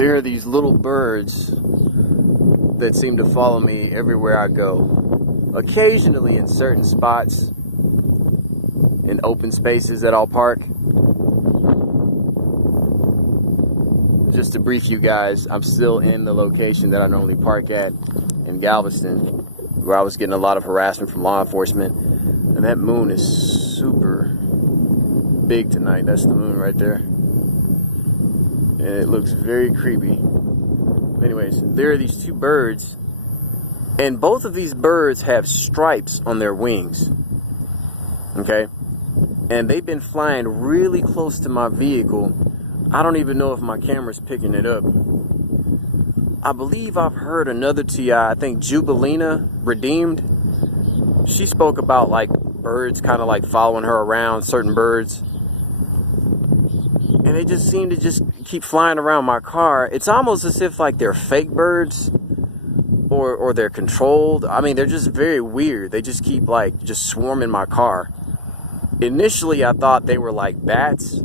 There are these little birds that seem to follow me everywhere I go. Occasionally in certain spots, in open spaces that I'll park. Just to brief you guys, I'm still in the location that I normally park at in Galveston, where I was getting a lot of harassment from law enforcement. And that moon is super big tonight. That's the moon right there. And it looks very creepy. Anyways, there are these two birds, and both of these birds have stripes on their wings. Okay? And they've been flying really close to my vehicle. I don't even know if my camera's picking it up. I believe I've heard another TI, I think Jubilina Redeemed. She spoke about like birds kind of like following her around, certain birds. And they just seem to just keep flying around my car. It's almost as if like they're fake birds or they're controlled. I mean, they're just very weird. They just keep like just swarming my car. Initially, I thought they were like bats.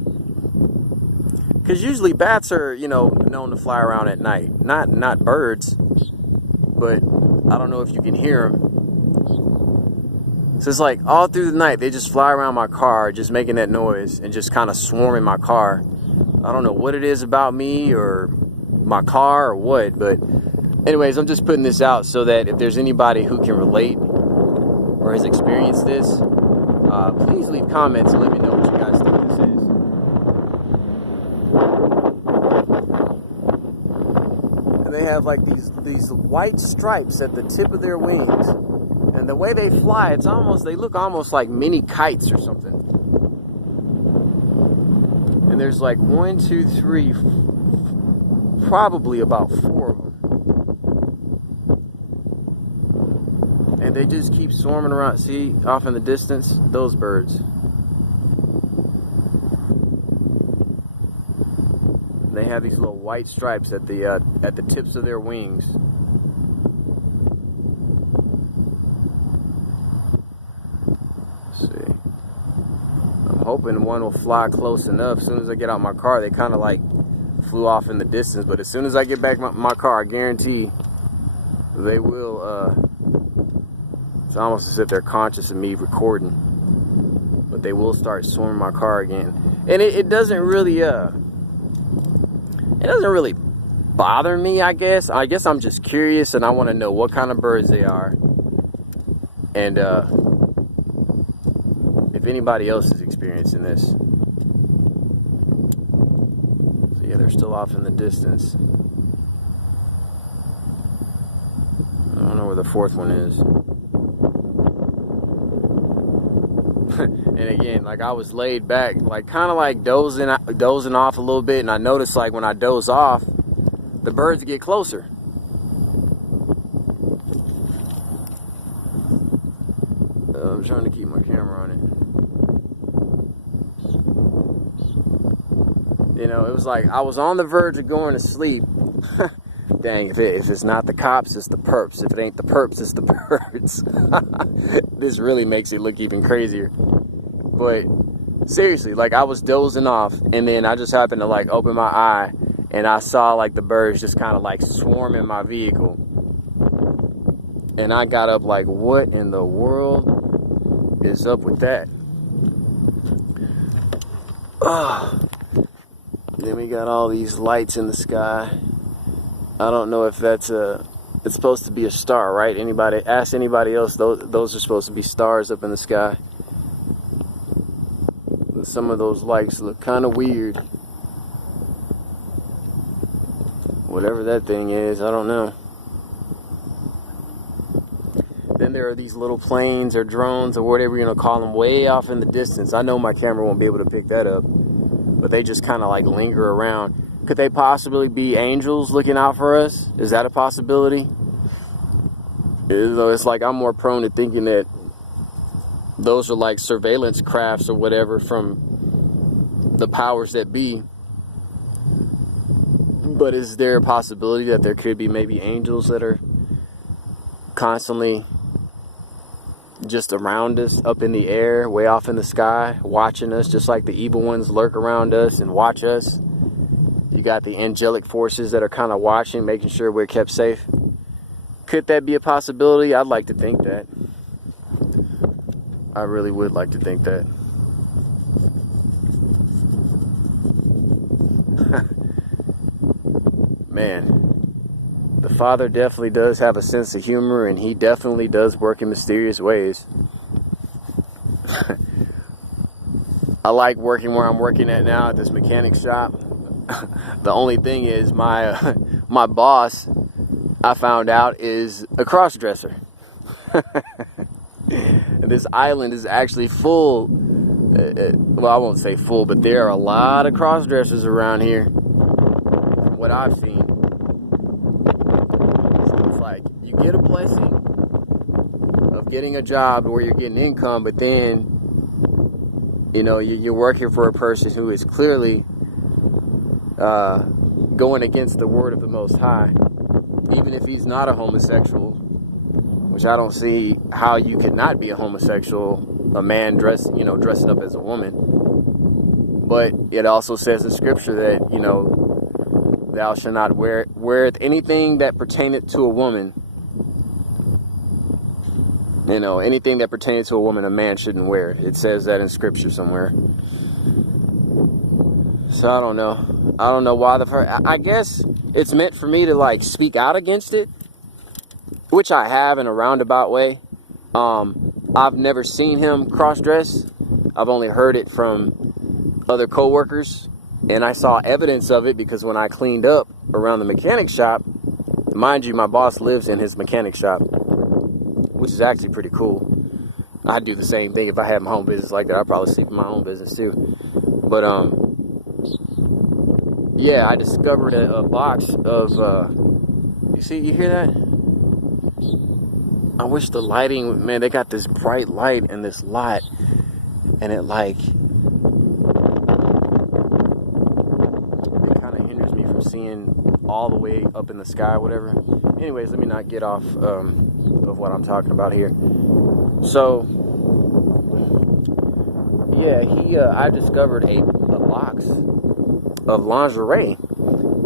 Because usually bats are, you know, known to fly around at night. Not birds. But I don't know if you can hear them. So it's like all through the night, they just fly around my car, just making that noise and just kind of swarming my car. I don't know what it is about me or my car or what, but anyways, I'm just putting this out so that if there's anybody who can relate or has experienced this, please leave comments and let me know what you guys think this is. And they have like these white stripes at the tip of their wings. And the way they fly, they look almost like mini kites or something. And there's like 1, 2, 3, probably about 4 of them. And they just keep swarming around. See, off in the distance, those birds. They have these little white stripes at the tips of their wings. Hoping one will fly close enough. As soon as I get out my car, they kind of like flew off in the distance, but as soon as I get back my car, I guarantee they will it's almost as if they're conscious of me recording, but they will start swarming my car again. And it doesn't really bother me. I guess I'm just curious and I want to know what kind of birds they are, and if anybody else is experiencing this. So yeah, they're still off in the distance. I don't know where the fourth one is. And again, like I was laid back, like kind of like dozing off a little bit, and I noticed like when I doze off, the birds get closer. I'm trying to keep my camera on it. You know, it was like I was on the verge of going to sleep. Dang, if it's not the cops, it's the perps. If it ain't the perps, it's the birds. This really makes it look even crazier. But seriously, like I was dozing off, and then I just happened to like open my eye, and I saw like the birds just kind of like swarming my vehicle. And I got up like, what in the world is up with that? Then we got all these lights in the sky. I don't know if that's it's supposed to be a star, right? Ask anybody else, those are supposed to be stars up in the sky. Some of those lights look kind of weird. Whatever that thing is, I don't know. Then there are these little planes or drones or whatever you're gonna call them way off in the distance. I know my camera won't be able to pick that up, but they just kind of like linger around. Could they possibly be angels looking out for us? Is that a possibility? It's like I'm more prone to thinking that those are like surveillance crafts or whatever from the powers that be. But is there a possibility that there could be maybe angels that are constantly just around us, up in the air, way off in the sky, watching us, just like the evil ones lurk around us and watch us? You got the angelic forces that are kind of watching, making sure we're kept safe. Could that be a possibility? I'd like to think that. I really would like to think that. Man, the Father definitely does have a sense of humor, and he definitely does work in mysterious ways. I like working where I'm working at now at this mechanic shop. The only thing is my my boss, I found out, is a cross-dresser. And this island is actually full. Well, I won't say full, but there are a lot of cross-dressers around here. From what I've seen. So it's like you get a blessing of getting a job where you're getting income, but then, you know, you're working for a person who is clearly going against the word of the Most High, even if he's not a homosexual, which I don't see how you could not be a homosexual, a man dressing up as a woman. But it also says in Scripture that, you know, thou shalt not weareth anything that pertaineth to a woman. You know, anything that pertains to a woman, a man shouldn't wear it. It says that in Scripture somewhere. So I don't know. I don't know why I guess it's meant for me to like speak out against it, which I have in a roundabout way. I've never seen him cross-dress. I've only heard it from other co-workers, and I saw evidence of it because when I cleaned up around the mechanic shop, mind you, my boss lives in his mechanic shop, which is actually pretty cool. I'd do the same thing if I had my own business like that. I'd probably sleep in my own business too. But yeah, I discovered a box of you hear that? I wish the lighting, man, they got this bright light in this lot, and it like kind of hinders me from seeing all the way up in the sky, whatever. Anyways, let me not get off of what I'm talking about here. So yeah, I discovered a box of lingerie.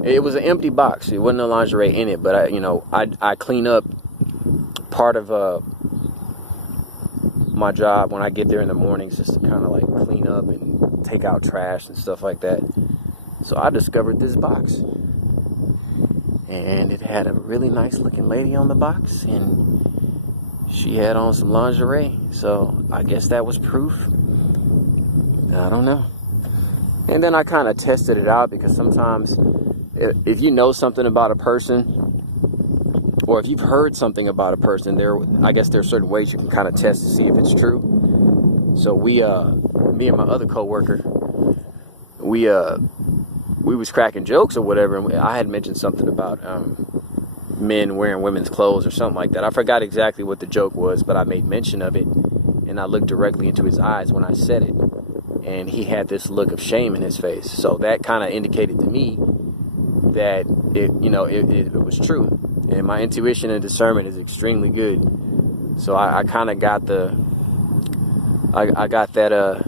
It was an empty box. It wasn't no lingerie in it, but I clean up part of my job when I get there in the mornings, just to kind of like clean up and take out trash and stuff like that. So I discovered this box, and it had a really nice looking lady on the box, and she had on some lingerie. So I guess that was proof. I don't know. And then I kind of tested it out, because sometimes if you know something about a person, or if you've heard something about a person, I guess there are certain ways you can kind of test to see if it's true. So me and my other coworker, we was cracking jokes or whatever, and I had mentioned something about men wearing women's clothes or something like that. I forgot exactly what the joke was, but I made mention of it, and I looked directly into his eyes when I said it, and he had this look of shame in his face. So that kind of indicated to me that it was true. And my intuition and discernment is extremely good. So I kind of got I got that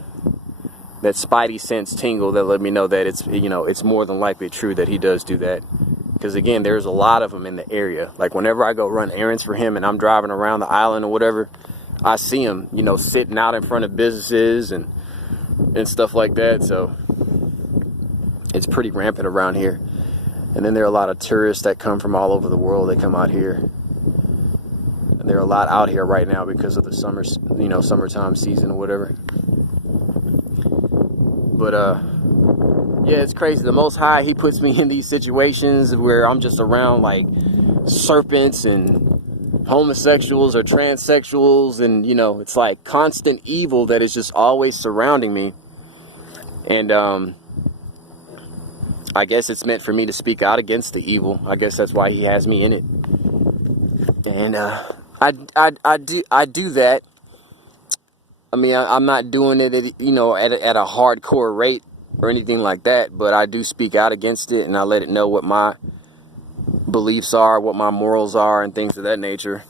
spidey sense tingle that let me know that it's more than likely true that he does do that. Because again, there's a lot of them in the area. Like whenever I go run errands for him and I'm driving around the island or whatever, I see him, sitting out in front of businesses and stuff like that. So it's pretty rampant around here. And then there are a lot of tourists that come from all over the world. They come out here, and there are a lot out here right now because of the summertime season or whatever. But yeah, it's crazy. The Most High, he puts me in these situations where I'm just around like serpents and homosexuals or transsexuals, and it's like constant evil that is just always surrounding me. And I guess it's meant for me to speak out against the evil. I guess that's why he has me in it. And I do that. I mean, I'm not doing it at a hardcore rate or anything like that, but I do speak out against it, and I let it know what my beliefs are, what my morals are, and things of that nature.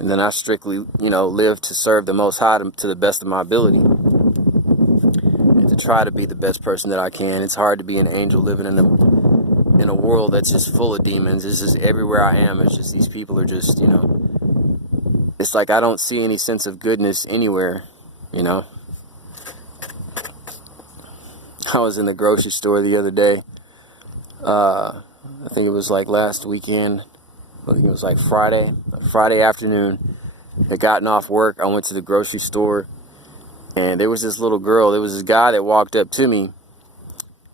And then I strictly, live to serve the Most High to the best of my ability, and to try to be the best person that I can. It's hard to be an angel living in a world that's just full of demons. It's just everywhere I am. It's just these people are just, it's like I don't see any sense of goodness anywhere, I was in the grocery store the other day. I think it was like last weekend. I think it was like Friday afternoon. Had gotten off work. I went to the grocery store, and there was this little girl. There was this guy that walked up to me,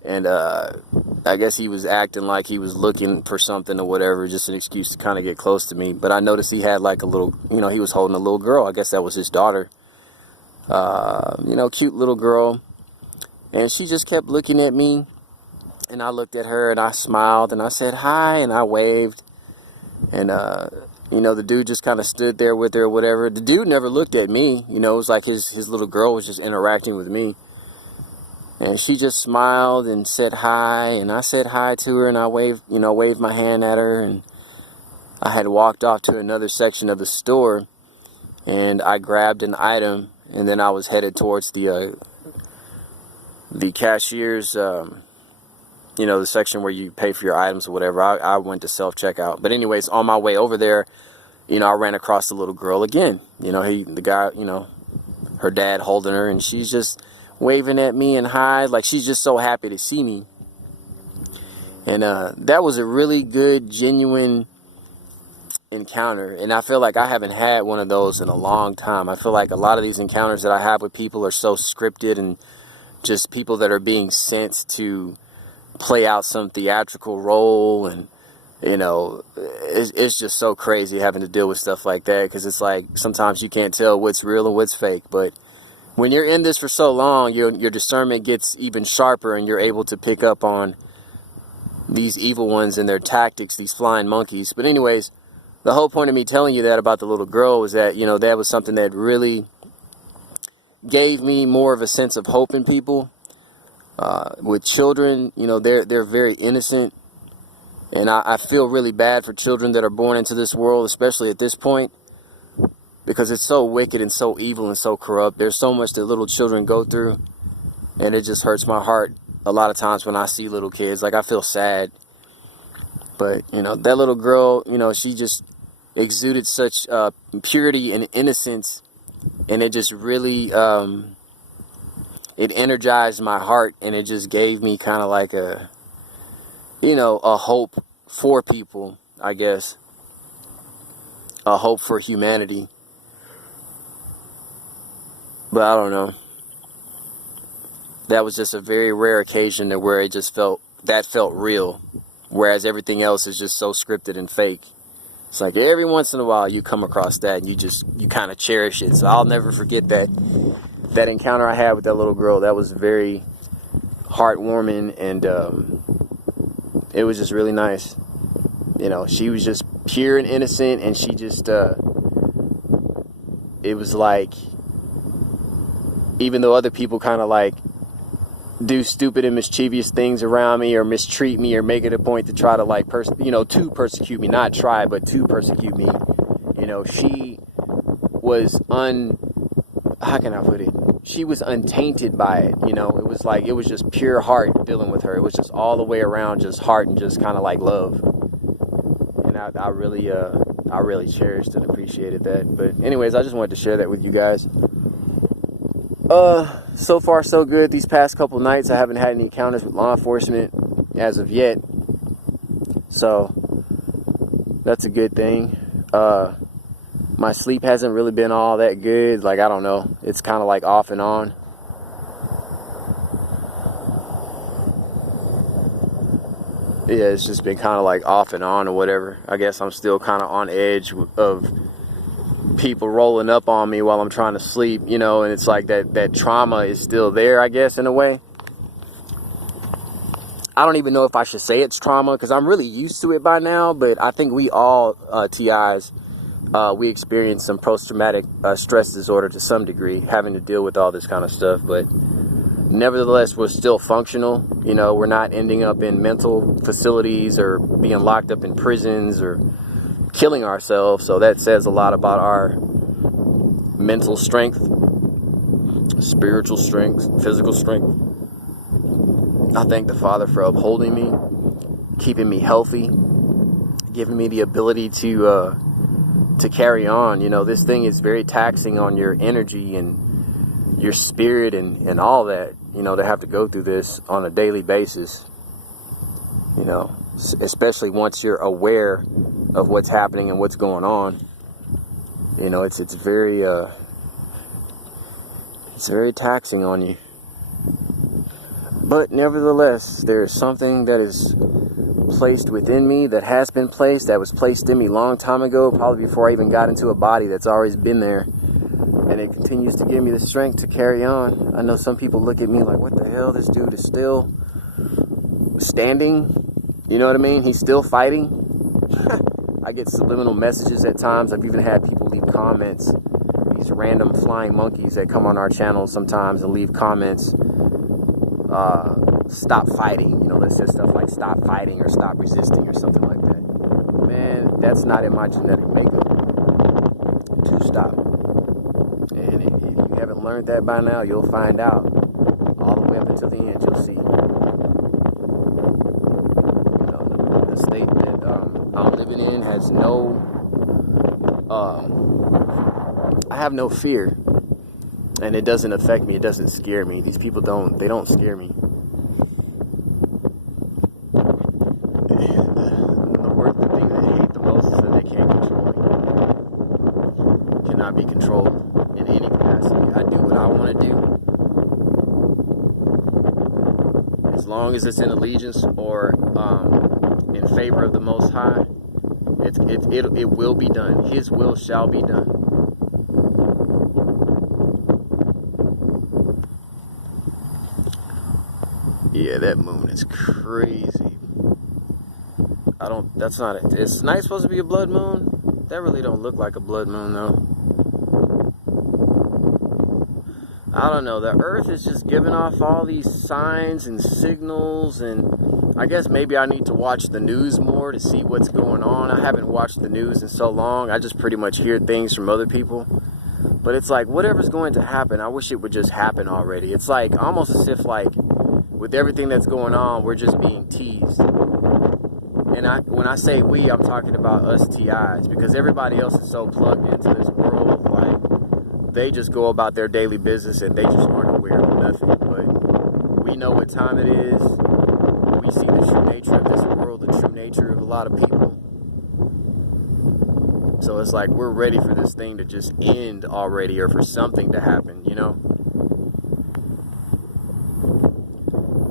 and I guess he was acting like he was looking for something or whatever, just an excuse to kind of get close to me. But I noticed he had like a little, he was holding a little girl. I guess that was his daughter. Cute little girl. And she just kept looking at me, and I looked at her, and I smiled, and I said hi, and I waved. And, the dude just kind of stood there with her or whatever. The dude never looked at me. It was like his little girl was just interacting with me. And she just smiled and said hi, and I said hi to her, and I waved my hand at her. And I had walked off to another section of the store, and I grabbed an item, and then I was headed towards the cashier's, the section where you pay for your items or whatever. I went to self-checkout. But anyways, on my way over there, I ran across the little girl again. The guy, her dad holding her, and she's just waving at me and hi, like she's just so happy to see me. And that was a really good, genuine encounter. And I feel like I haven't had one of those in a long time. I feel like a lot of these encounters that I have with people are so scripted and just people that are being sent to play out some theatrical role, and it's just so crazy having to deal with stuff like that, because it's like sometimes you can't tell what's real and what's fake. But when you're in this for so long, your discernment gets even sharper, and you're able to pick up on these evil ones and their tactics, these flying monkeys. But anyways, the whole point of me telling you that about the little girl was that that was something that really gave me more of a sense of hope in people. With children, they're very innocent, and I feel really bad for children that are born into this world, especially at this point, because it's so wicked and so evil and so corrupt. There's so much that little children go through, and it just hurts my heart a lot of times when I see little kids. Like, I feel sad. But that little girl, she just exuded such purity and innocence, and it just really it energized my heart, and it just gave me kind of like a hope for people, I guess. A hope for humanity. But I don't know. That was just a very rare occasion where it just felt real. Whereas everything else is just so scripted and fake. It's like every once in a while you come across that, and you kind of cherish it. So I'll never forget that encounter I had with that little girl. That was very heartwarming, and it was just really nice. She was just pure and innocent, and she just it was like, even though other people kind of like do stupid and mischievous things around me, or mistreat me, or make it a point to try to like to persecute me, not try, but to persecute me, she was how can I put it? She was untainted by it. It was like, it was just pure heart dealing with her. It was just all the way around, just heart and just kind of like love. And I really cherished and appreciated that. But anyways, I just wanted to share that with you guys. So far so good. These past couple nights, I haven't had any encounters with law enforcement as of yet. So that's a good thing. My sleep hasn't really been all that good. Like, I don't know. It's kind of like off and on. Yeah, it's just been kind of like off and on or whatever. I guess I'm still kind of on edge of people rolling up on me while I'm trying to sleep, and it's like that trauma is still there, I guess, in a way. I don't even know if I should say it's trauma, because I'm really used to it by now, but I think we all, TIs, we experience some post-traumatic stress disorder to some degree, having to deal with all this kind of stuff. But nevertheless, we're still functional. We're not ending up in mental facilities or being locked up in prisons or killing ourselves. So that says a lot about our mental strength, spiritual strength, physical strength. I thank the Father for upholding me, keeping me healthy, giving me the ability to carry on. You know, this thing is very taxing on your energy and your spirit and all that, you know, to have to go through this on a daily basis, you know, especially once you're aware of what's happening and what's going on. You know, it's very taxing on you. But nevertheless, there is something that is placed within me, that has been placed, that was placed in me a long time ago, probably before I even got into a body, that's always been there. And it continues to give me the strength to carry on. I know some people look at me like, what the hell, this dude is still standing? You know what I mean? He's still fighting. I get subliminal messages at times. I've even had people leave comments. These random flying monkeys that come on our channel sometimes and leave comments. Stop fighting. You know, that says stuff like stop fighting or stop resisting or something like that. Man, that's not in my genetic makeup to stop. And if you haven't learned that by now, you'll find out. All the way up until the end, you'll see. You know, the state that I'm living in has I have no fear, and it doesn't affect me. It doesn't scare me. These people don't scare me. The thing that I hate the most is that they can't control me. Cannot be controlled in any capacity. I do what I want to do. As long as it's in allegiance or in favor of the Most High, it will be done. His will shall be done. Yeah, that moon is crazy. That's not it. It's not supposed to be a blood moon. That really don't look like a blood moon though. I don't know. The earth is just giving off all these signs and signals, and I guess maybe I need to watch the news more to see what's going on. I haven't watched the news in so long. I just pretty much hear things from other people. But it's like, whatever's going to happen, I wish it would just happen already. It's like, almost as if like, with everything that's going on, we're just being teased. And when I say we, I'm talking about us TIs, because everybody else is so plugged into this world, like, they just go about their daily business and they just aren't aware of nothing. But we know what time it is. We see the true nature of this world, the true nature of a lot of people. So it's like we're ready for this thing to just end already, or for something to happen, you know?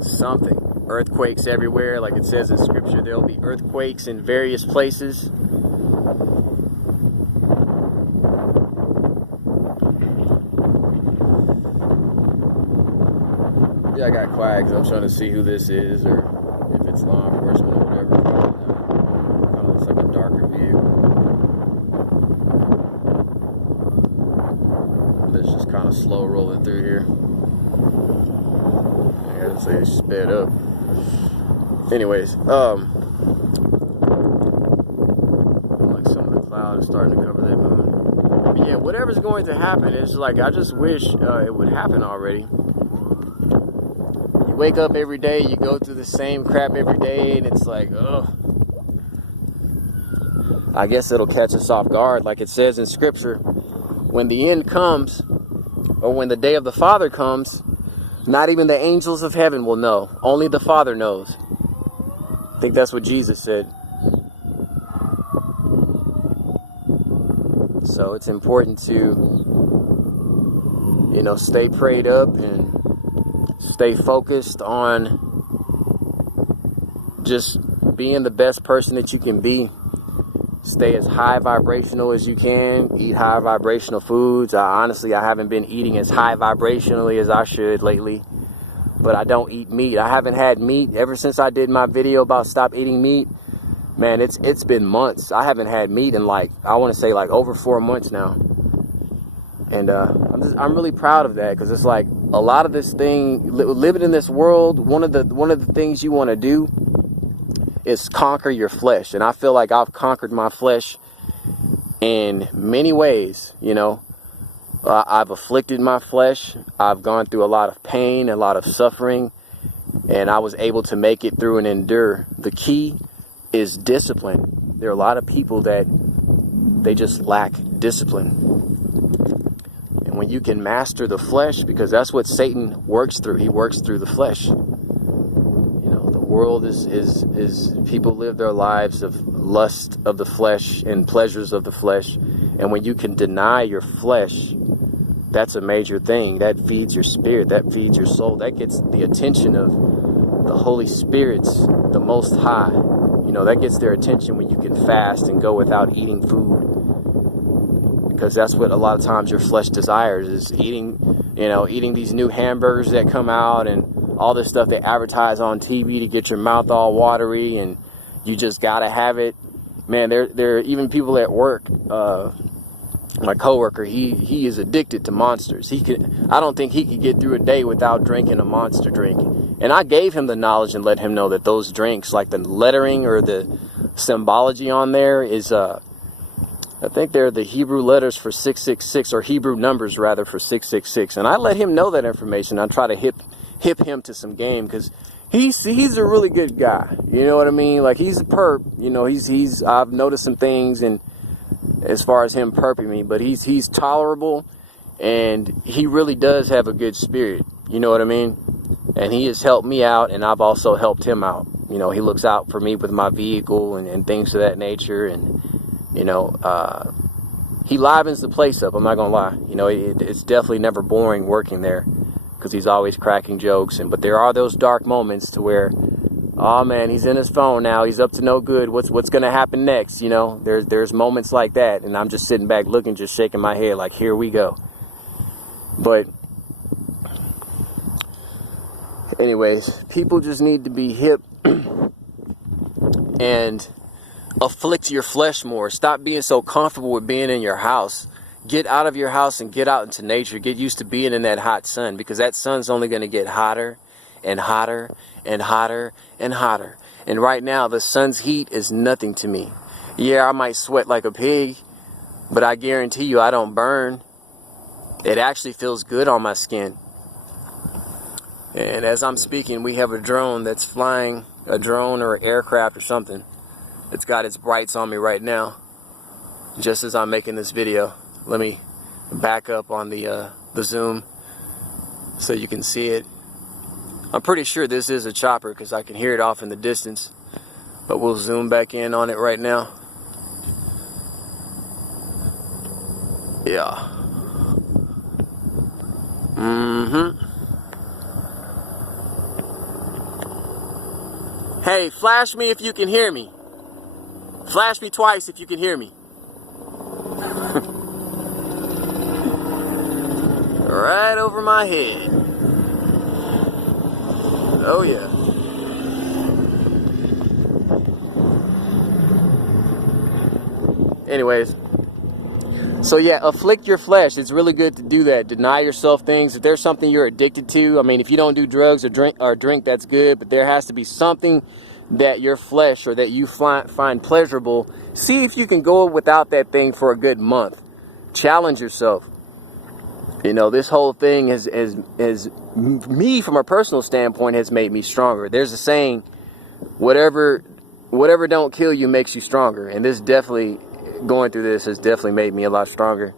Something. Earthquakes everywhere, like it says in scripture, there'll be earthquakes in various places. Yeah, I got quiet because I'm trying to see who this is, or if it's law enforcement or whatever. Kind of looks like a darker view. That's just kind of slow rolling through here. I gotta say it's sped up. Anyways, like some of the clouds starting to cover that moon. But yeah, whatever's going to happen, it's like I just wish it would happen already. You wake up every day, you go through the same crap every day, and it's like, ugh. I guess it'll catch us off guard, like it says in scripture. When the end comes, or when the day of the Father comes, not even the angels of heaven will know. Only the Father knows. I think that's what Jesus said. So it's important to, you know, stay prayed up and stay focused on just being the best person that you can be. Stay as high vibrational as you can. Eat high vibrational foods. Honestly, I haven't been eating as high vibrationally as I should lately. But I don't eat meat. I haven't had meat ever since I did my video about stop eating meat. Man, it's been months. I haven't had meat in like, I want to say like over 4 months now. And I'm really proud of that, because it's like a lot of this thing, living in this world, one of the things you want to do is conquer your flesh. And I feel like I've conquered my flesh in many ways, you know. I've afflicted my flesh. I've gone through a lot of pain, a lot of suffering. and I was able to make it through and endure. The key is discipline. There are a lot of people that they just lack discipline. And when you can master the flesh, because that's what Satan works through. He works through the flesh. The world is people live their lives of lust of the flesh and pleasures of the flesh. And when you can deny your flesh, that's a major thing. That feeds your spirit. That feeds your soul. That gets the attention of the Holy Spirit's, the Most High. That gets their attention when you can fast and go without eating food. Because that's what a lot of times your flesh desires, is eating these new hamburgers that come out and all this stuff they advertise on TV to get your mouth all watery, and you just gotta have it. Man, there are even people at work. My coworker, he is addicted to Monsters. I don't think he could get through a day without drinking a Monster drink. And I gave him the knowledge and let him know that those drinks, like the lettering or the symbology on there, is I think they're the Hebrew letters for 666, or Hebrew numbers rather for 666. And I let him know that information. I try to hip him to some game, because he's a really good guy. You know what I mean? Like, he's a perp. I've noticed some things, and as far as him perping me, but he's tolerable, and he really does have a good spirit. You know what I mean? And he has helped me out, and I've also helped him out. He looks out for me with my vehicle and things of that nature, and he livens the place up. I'm not gonna lie. It's definitely never boring working there, because he's always cracking jokes. But there are those dark moments to where, oh man, he's in his phone now. He's up to no good. What's gonna happen next? There's moments like that, and I'm just sitting back looking, just shaking my head like, here we go. But anyways, people just need to be hip and afflict your flesh more. Stop being so comfortable with being in your house. Get out of your house and get out into nature. Get used to being in that hot sun, because that sun's only going to get hotter and hotter and hotter and hotter. And right now, the sun's heat is nothing to me. Yeah, I might sweat like a pig, but I guarantee you I don't burn. It actually feels good on my skin. And as I'm speaking, we have a drone that's flying, a drone or an aircraft or something. It's got its brights on me right now, just as I'm making this video. Let me back up on the zoom so you can see it. I'm pretty sure this is a chopper, because I can hear it off in the distance. But we'll zoom back in on it right now. Yeah. Hey, flash me if you can hear me. Flash me twice if you can hear me. Right over my head. Oh yeah. Anyways, so yeah, afflict your flesh. It's really good to do that. Deny yourself things. If there's something you're addicted to, I mean, if you don't do drugs or drink, that's good, but there has to be something that your flesh or that you find pleasurable. See if you can go without that thing for a good month. Challenge yourself. This whole thing has me, from a personal standpoint, has made me stronger. There's a saying, whatever don't kill you makes you stronger. And this definitely, going through this has definitely made me a lot stronger.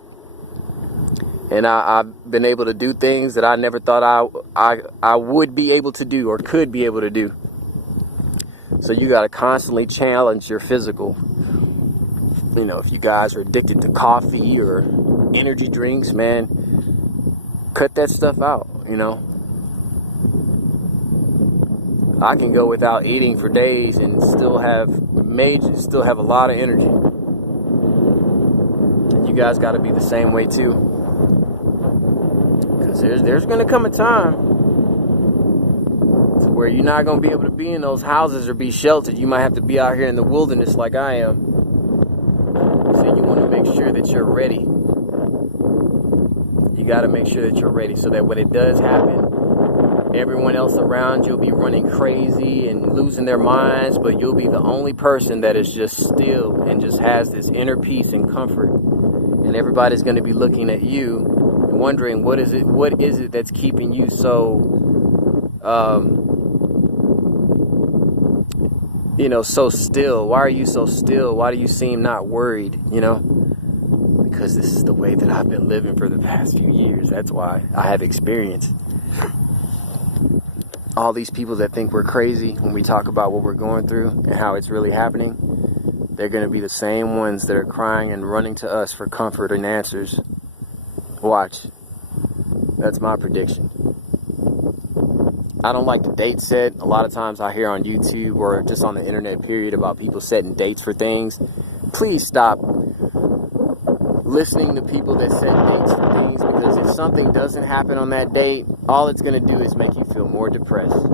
And I've been able to do things that I never thought I would be able to do or could be able to do. So you got to constantly challenge your physical. If you guys are addicted to coffee or energy drinks, man, cut that stuff out. I can go without eating for days and still have a lot of energy. You guys got to be the same way too, because there's going to come a time to where you're not going to be able to be in those houses or be sheltered. You might have to be out here in the wilderness like I am. So you want to make sure that you're ready. You got to make sure that you're ready, so that when it does happen, everyone else around you'll be running crazy and losing their minds, but you'll be the only person that is just still and just has this inner peace and comfort. And everybody's going to be looking at you and wondering, what is it that's keeping you so so still? Why are you so still? Why do you seem not worried? Because this is the way that I've been living for the past few years. That's why I have experience. All these people that think we're crazy when we talk about what we're going through and how it's really happening, they're going to be the same ones that are crying and running to us for comfort and answers. Watch. That's my prediction. I don't like the date set. A lot of times I hear on YouTube or just on the internet period about people setting dates for things. Please stop listening to people that set dates for things, because if something doesn't happen on that date, all it's going to do is make you feel more depressed.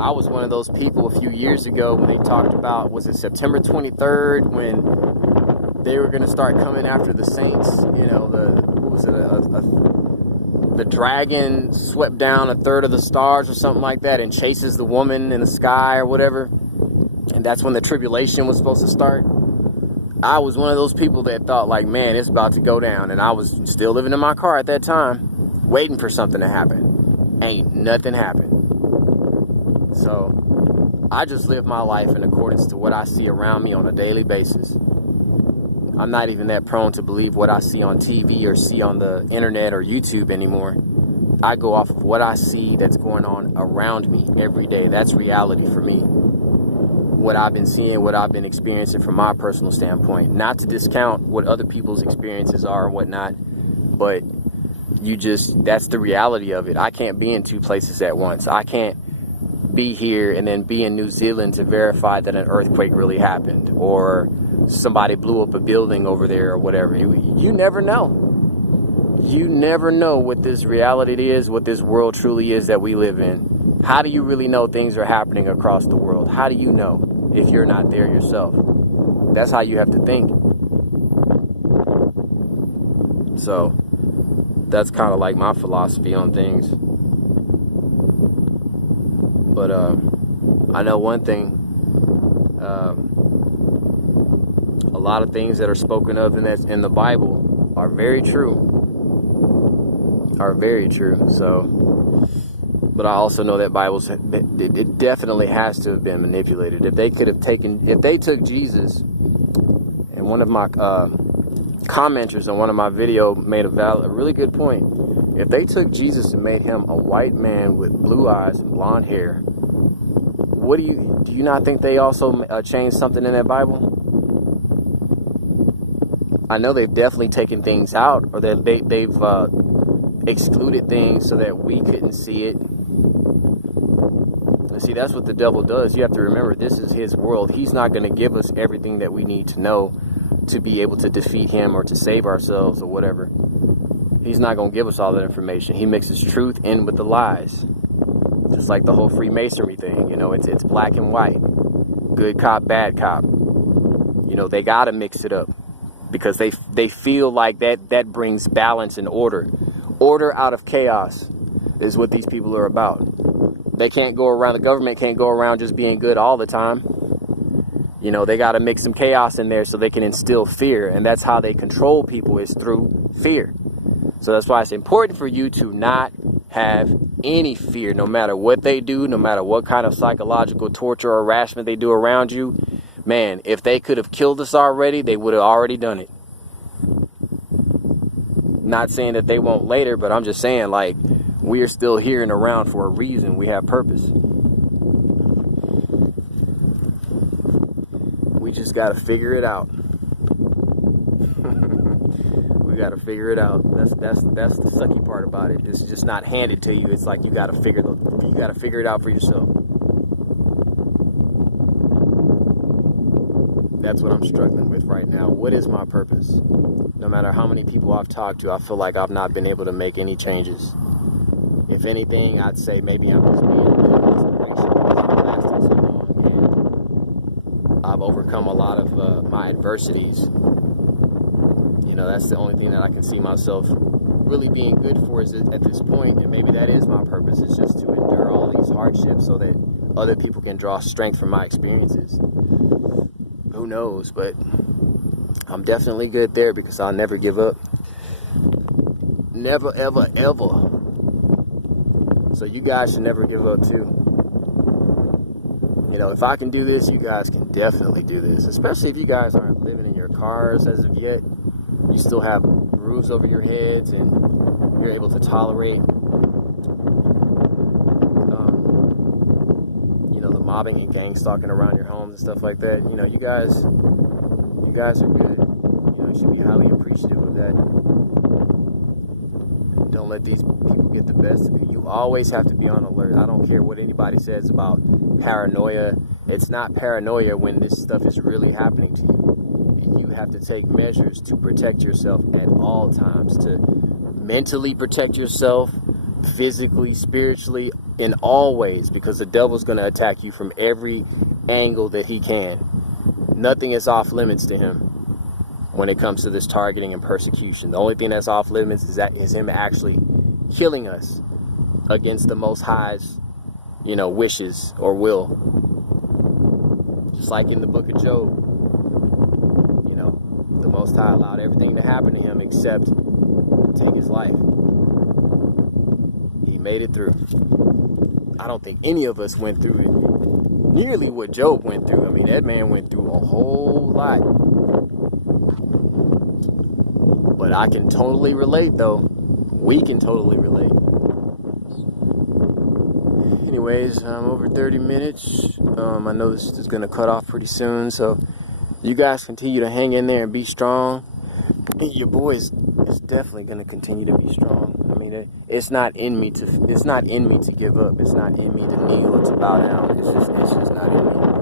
I was one of those people a few years ago when they talked about, was it September 23rd, when they were going to start coming after the saints? The dragon swept down a third of the stars or something like that and chases the woman in the sky or whatever. And that's when the tribulation was supposed to start. I was one of those people that thought, like, man, it's about to go down. And I was still living in my car at that time, waiting for something to happen. Ain't nothing happened. So I just live my life in accordance to what I see around me on a daily basis. I'm not even that prone to believe what I see on TV or see on the internet or YouTube anymore. I go off of what I see that's going on around me every day. That's reality for me. What I've been seeing, what I've been experiencing from my personal standpoint. Not to discount what other people's experiences are and whatnot, but that's the reality of it. I can't be in two places at once. I can't be here and then be in New Zealand to verify that an earthquake really happened, or somebody blew up a building over there or whatever. You never know. You never know what this reality is, what this world truly is that we live in. How do you really know things are happening across the world? How do you know if you're not there yourself? That's how you have to think. So that's kind of like my philosophy on things. But I know one thing. A lot of things that are spoken of in the Bible are very true. So, but I also know that it definitely has to have been manipulated. If they took Jesus, and one of my commenters on one of my video made a really good point. If they took Jesus and made him a white man with blue eyes and blonde hair, do you not think they also changed something in that Bible? I know they've definitely taken things out, or that they've excluded things so that we couldn't see it. See, that's what the devil does. You have to remember, this is his world. He's not going to give us everything that we need to know to be able to defeat him or to save ourselves or whatever. He's not going to give us all that information. He mixes truth in with the lies. Just like the whole Freemasonry thing. It's black and white. Good cop, bad cop. They got to mix it up. Because they feel like that brings balance and order. Order out of chaos is what these people are about. The government can't go around just being good all the time. They got to mix some chaos in there so they can instill fear. And that's how they control people, is through fear. So that's why it's important for you to not have any fear, no matter what they do, no matter what kind of psychological torture or harassment they do around you. Man, if they could have killed us already, they would have already done it. Not saying that they won't later, but I'm just saying, like, we are still here and around for a reason. We have purpose. We just got to figure it out. We got to figure it out. That's the sucky part about it. It's just not handed to you. It's like you got to figure it out for yourself. That's what I'm struggling with right now. What is my purpose? No matter how many people I've talked to, I feel like I've not been able to make any changes. If anything, I'd say maybe I'm just being a bit of inspiration because I've lasted so long and I've overcome a lot of my adversities. That's the only thing that I can see myself really being good for is at this point, and maybe that is my purpose. It's just to endure all these hardships so that other people can draw strength from my experiences. Who knows, but I'm definitely good there because I'll never give up. Never, ever, ever. So you guys should never give up too. You know, if I can do this, you guys can definitely do this. Especially if you guys aren't living in your cars as of yet. You still have roofs over your heads and you're able to tolerate, you know, the mobbing and gang stalking around your homes and stuff like that. You know, you guys are good. You know, you should be highly appreciative of that. Don't let these people get the best of you. You always have to be on alert. I don't care what anybody says about paranoia. It's not paranoia when this stuff is really happening to you. You have to take measures to protect yourself at all times, to mentally protect yourself, physically, spiritually, in all ways, because the devil's going to attack you from every angle that he can. Nothing is off limits to him when it comes to this targeting and persecution. The only thing that's off limits is him actually killing us against the Most High's, you know, wishes or will. Just like in the book of Job, you know, the Most High allowed everything to happen to him except take his life. He made it through. I don't think any of us went through nearly what Job went through. I mean, that man went through a whole lot. But I can totally relate, though. We can totally relate. Anyways, I'm over 30 minutes. I know this is going to cut off pretty soon, so you guys continue to hang in there and be strong. Your boy is definitely going to continue to be strong. I mean, it's not in me to give up. It's not in me to kneel or to bow down. It's just not in me.